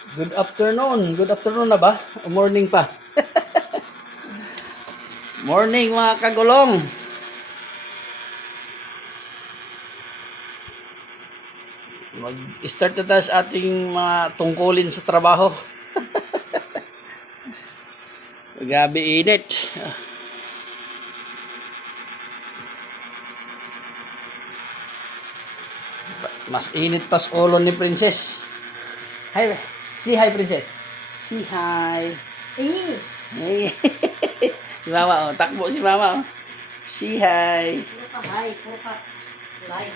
Good afternoon. Good afternoon na ba? O morning pa? Morning mga kagulong. Mag-start na tayo sa ating mga tungkulin sa trabaho. Grabe init. Mas init pa sa ulo ni Princess. Hi, say hi Princess. Say hi. Hey. Si Mama, oh. Takbo si Mama. Oh. Say hi. Puro ka, hi. Puro ka. Live.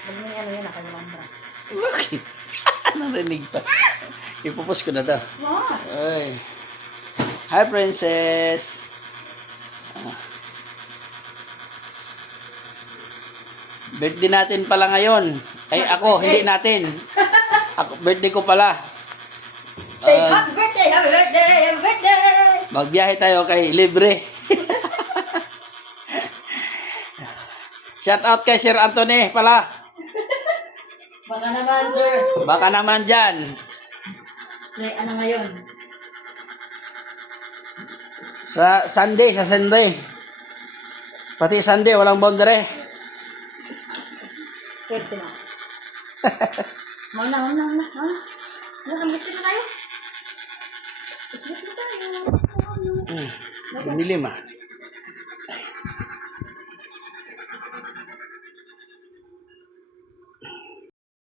Huwag mo yan, nakalumambra. Bakit? Narinig pa. Ipupus ko na to. What? Ay. Hi, Princess. Birthday natin pala ngayon. Ay, ako, hindi natin. Ako, birthday ko pala. Say happy birthday, happy birthday, happy birthday! Magbiyahe tayo kay Libre. Shout out kay Sir Anthony pala. Baka naman, sir. Baka naman dyan. Pre, ano ngayon? Sa Sunday. Pati Sunday, walang boundary. Swerte na. Mauna. Gusto na tayo. Gusto na tayo. Binilim ah.